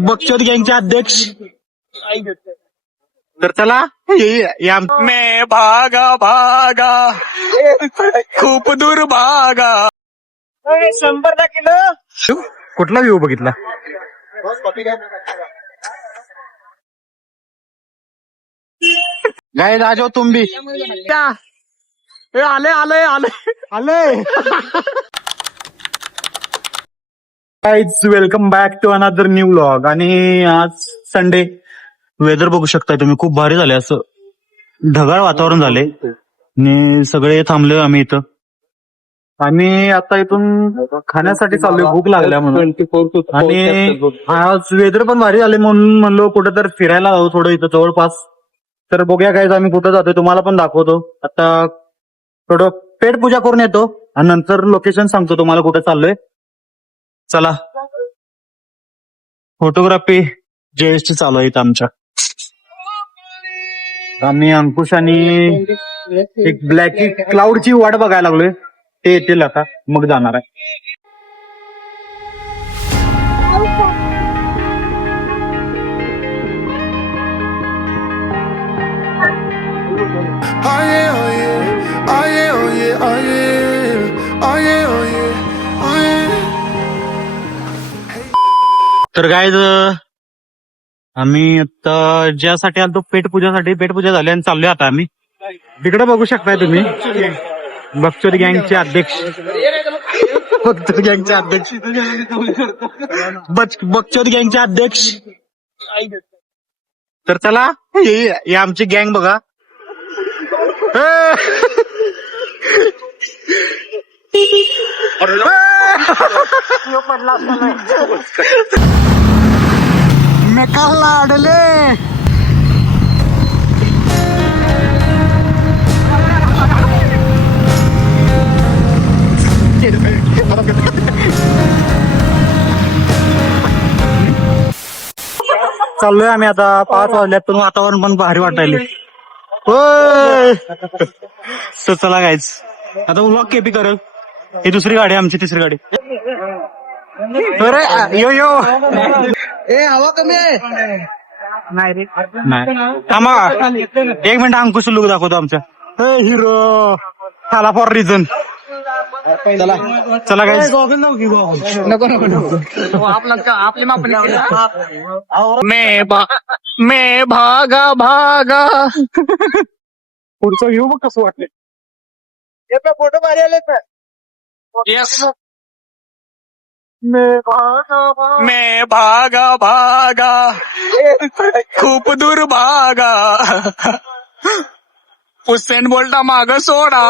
बकचोद गँगचे अध्यक्ष. तर चला मैं भागा भागा खूप दूर भागा. 100 किलो. कुठला व्ह्यू बघितला? गाय राजो तुम भी आले आले आले आले. Guys welcome back to another new vlog. आणि आज संडे, वेदर बघू शकताय तुम्ही, खूप भारी झाले, असं ढगाळ वातावरण झाले आणि सगळे थांबले आम्ही इथं. आम्ही आता इथून खाण्यासाठी चाललोय, भूक लागल्या म्हणून. आणि आज वेदर पण भारी झाले म्हणून म्हणलो कुठं तर फिरायला जाऊ थोडं इथं जवळपास. तर बघूया काय आम्ही कुठं जातोय, तुम्हाला पण दाखवतो. आता थोडं पेट पूजा करून येतो आणि नंतर लोकेशन सांगतो तुम्हाला कुठे चाललोय. चला, फोटोग्राफी जयेशची चालू आहे इथं आमच्या. आम्ही अंकुश आणि एक ब्लॅकी क्लाउडची वाट बघायला लागलोय. ते येतील आता, मग जाणार आहे. तर गाईज आम्ही आता ज्यासाठी आलो पेट पूजा झाली आणि चाललोय आता आम्ही तिकडे. बघू शकताय तुम्ही, बकचोद गँगचे अध्यक्ष. बकचोद गँगचे अध्यक्ष बकचोद गँगचे अध्यक्ष. तर चला, ही आमची गँग बघा. मेकाला अडले. चाललोय आम्ही आता 5 वाजल्यातून. वातावरण पण भारी वाटायले. तर चला गाईज, आता व्लॉग केपी करेल. ही दुसरी गाडी, आमची तिसरी गाडी. अरे यो यो ए हवा कमी आहे. नाही रे, नाही थांबा 1 मिनिट. अंकुश लुक दाखवतो आमच्या. हिरो चला फॉर रिझन. चला चला काय, नको नको नको आपली मापणी. मैं भागा भागा. पुढचा व्ह्यू बघ कसं वाटले. फोटो भारी आले. यस. मैं भागा भागा खूप दूर भागा. हुसेन बोल्टा माग सोडा.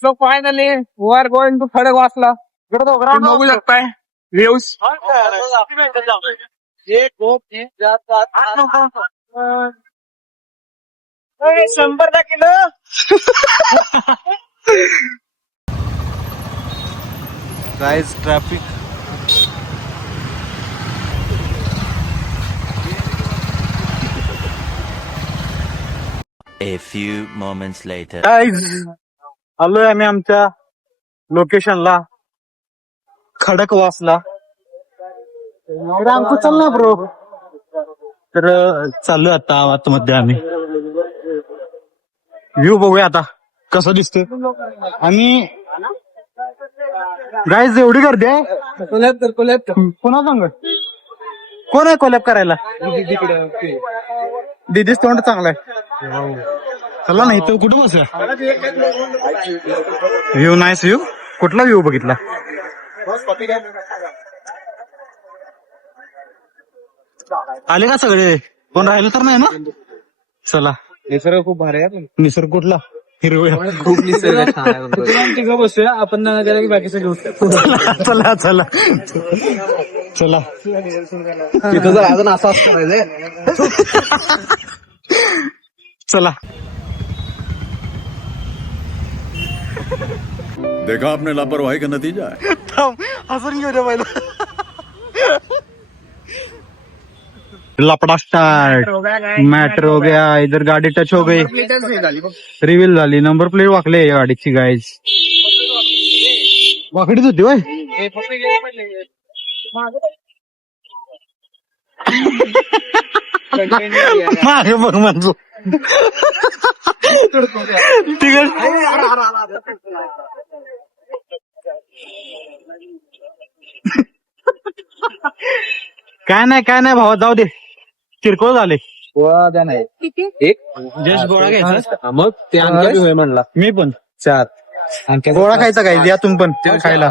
So finally we are going to Khadakwasla. बघू शकताय views. 100 kilo. Guys traffic. A few moments later. Guys आलोय आम्ही आमच्या लोकेशनला, खडकवासला. रामको चल ना ब्रो. तर चालू आता आतमध्ये आम्ही. व्ह्यू बघूया आता कसं दिसतोय. आणि गाईज एवढी गर्दी आहे. कोलॅब कोणा सांग, कोण आहे कोलॅब करायला? दिदीच तोंड चांगला आहे. चला नाही तर कुठं बसूया. View nice view. कुठला व्ह्यू बघितला? आले का सगळे? कोण राहिलं तर नाही ना? चला. निसर्ग खूप भारी आहे. निसर्ग कुठला? हिरवळ खूप निसर्ग. बसूया आपण बाकीचं घेऊ. चला चला चला. तिथं जर अजून असं करायचंय. चला. देखा आपने लापरवाही का नतीजा है. हसून घेऊ दे पहिला. लपड़ा स्टार्ट. मैटर हो गया. इधर गाड़ी टच हो गई. रिव्हील झाली. नंबर प्लेट वाकले गाडीची. गाईज वाकडीच होती. मागे बघ म्हणतो तिकड काय नाही भावा जाऊ दे किरकोळ झाले जस्ट गोळा घ्यायचा मग ते म्हणला मी पण 4 गोळा खायचा काय यातून पण खायला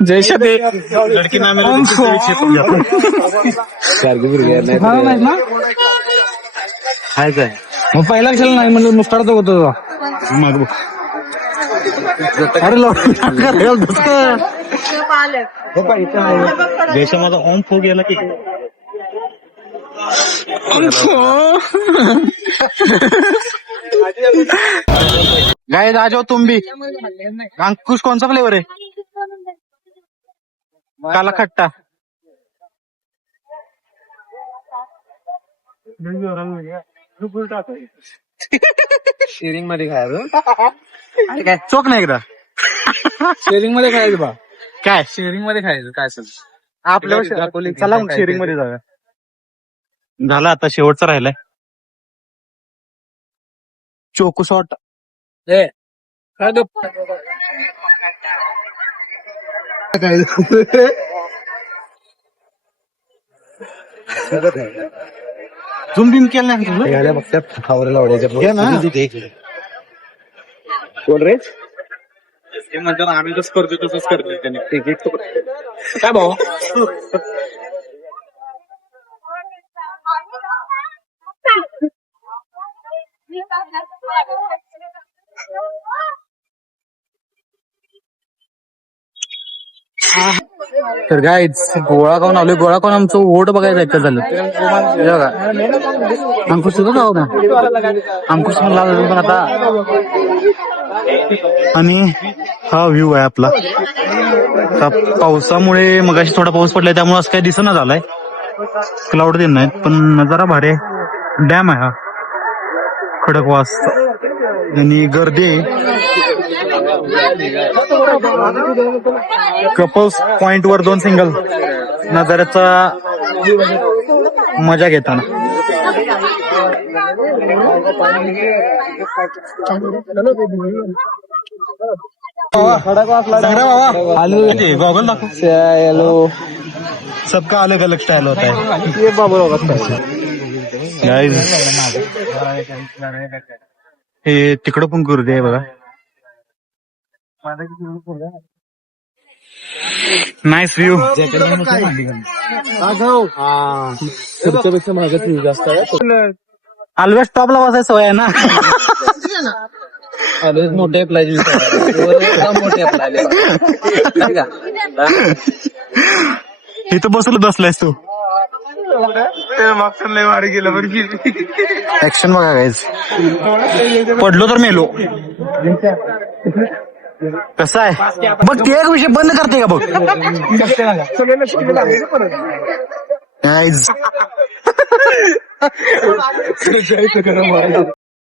जैसे ते लडकी नाम खायचंय मग पहिला कशाला नाही म्हणलं नुसता तो होतो मग अरे जैसा माझा ओम फो गेला की गाइस आ जाओ तुम भी अंकुश कौन सा फ्लेवर है काला खट्टा शेअरिंग मध्ये खायचं काय चोक नाही एकदा शेअरिंग मध्ये खायचं बा काय शेअरिंग मध्ये खायचं काय असेल आपल्याला चला मग शेअरिंग मध्ये जाऊया झाला आता शेवटचा राहिलाय चोकू शॉट काय दो झुम बिम केलं नाही फक्त खावरला आवडायचं घे ना. कोण रे ते म्हणतात आम्ही जसं करतो तसंच करतो त्याने काय भाऊ तर काय गोळा खाऊन आलोय गोळा खाऊन आमचं ओट बघायचं ऐकत झालं बघा अंकुश तुझं गाव ना अंकुश म्हणला पण आता आणि हा व्ह्यू आहे आपला आता पावसामुळे मगाशी थोडा पाऊस पडलाय त्यामुळे असं काही दिसना झालाय क्लाउड दिन नाहीत पण नजारा भारी आहे डॅम आहे हा खडकवास आणि गर्दी आहे कपल्स पॉइंट वर 2 सिंगल नजाऱ्याचा मजा घेताना गॉगल दाखव सबका अलग अलग स्टाइल होता है Guys, हे तिकडं पण गर्दी आहे बघा नाईस व्ह्यू तुमच्यापेक्षा माझ्यात जास्त ऑलवेज टॉपला बसायचं सवय आहे ना मोठे अप्लाय मोठे अप्लाय इथं बसलायस तू ऍक्शन बघा गाईज पडलो तर मेलो कसं आहे बघ ते एक विषय बंद करते का बघ गाईज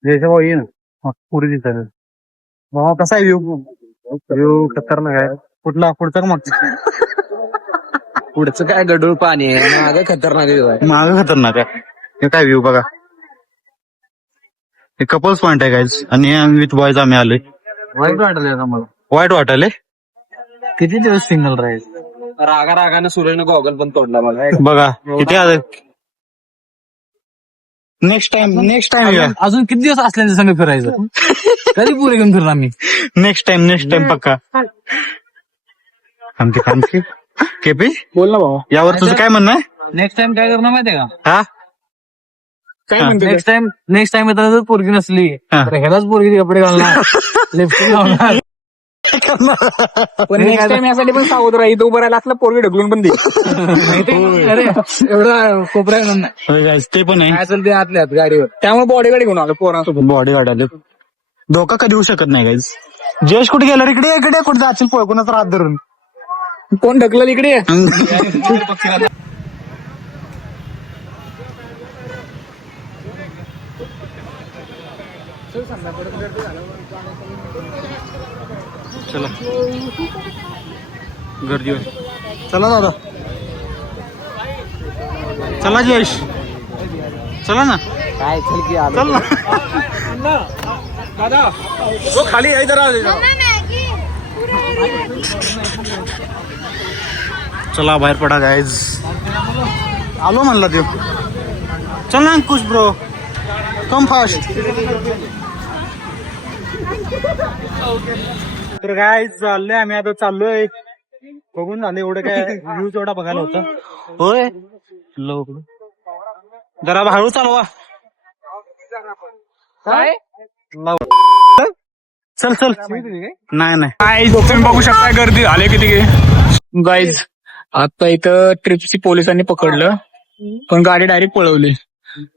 जयचा भाऊ ये ना पुरी दिसत भाऊ कसा आहे व्ह्यू खतरनाक आहे कुठला पुढचा का मागचा पुढचं काय गडूळ पाणी आहे मागं खतरनाक आहे माग खतरनाक आहे हे काय व्ह्यू बघा हे कपल्स पॉइंट आहे गाईज आणि विथ बॉयज आम्ही आलोय वाईट वाटलं मला वाईट वाटायले किती दिवस सिंगल राहायचं रागानं सूर्यनं गॉगल पण तोडला मला बघा किती आलं नेक्स्ट टाइम या अजून किती दिवस असल्याचं संग फिरायचं कधी पुरे घेऊन फिरला मी नेक्स्ट टाइम पक्का आणखी केपी बोल ना भाऊ यावर तुझं काय म्हणणं आहे नेक्स्ट टाइम काय करणार माहितीये का हा काय म्हणते नेक्स्ट टाइम येताना जर पोरगी नसली तर ह्यालाच पोरगी कपडे घालणार लिपस्टिक लावणार पण नेक्स्ट टाइम यासाठी पण सावध राहा इथं उभं राहायला असलं पोरगी ढकलून पण दे अरे एवढा कोपरा नाही ते पण आहे काय असेल ते आतल्या आत गाडीवर त्यामुळे बॉडी गाडी घेऊन आलो पोरांसोबत बॉडी गार्ड आले धोका कधी होऊ शकत नाही गाईज जयेश कुठे गेला इकडे कुठे जाशील कोणाचा हात धरून कोण ढकलल इकडे चला गर्दी होय. चला दादा चला जयेश चला ना काय चल की चल ना दादा तो खाली आहे जरा चला बाहेर पडा गायज आलो म्हणला तो चल ना अंकुश ब्रो कम फास्ट तर काय चाललंय आम्ही आता चाललोय बघून झालं एवढं काय व्ह्यूज एवढा बघायला होता होय जरा हळू चालवा काय चल चल नाही नाही गाईज तुम्ही बघू शकता गर्दी झाले किती गाईज आता इथं ट्रिप्सी पोलिसांनी पकडलं पण गाडी डायरेक्ट पळवली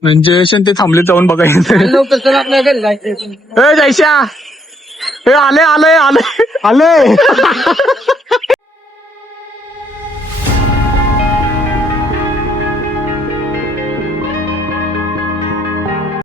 म्हणजे ते थांबले जाऊन बघायचं ए जयशा ए आले आले आले आले